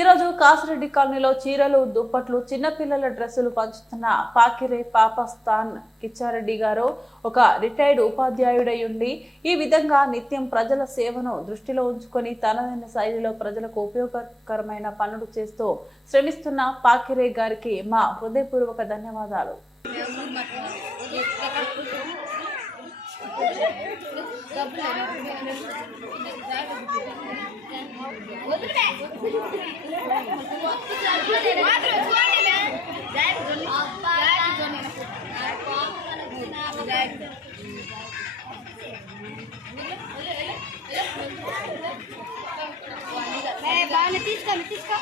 కాసిరెడ్డి కాలనీలో చీరలు దుప్పట్లు చిన్నపిల్లల డ్రెస్సులు పంచుతున్న పాకిరే పాపస్థాన్ కిచ్చారెడ్డి గారు ఒక రిటైర్డ్ ఉపాధ్యాయుడై ఉండి ఈ విధంగా నిత్యం ప్రజల సేవను దృష్టిలో ఉంచుకొని తనదైన శైలిలో ప్రజలకు ఉపయోగకరమైన పనులు చేస్తూ శ్రమిస్తున్న పాకిరే గారికి మా హృదయపూర్వక ధన్యవాదాలు. తీసుకోండి తీసుకో.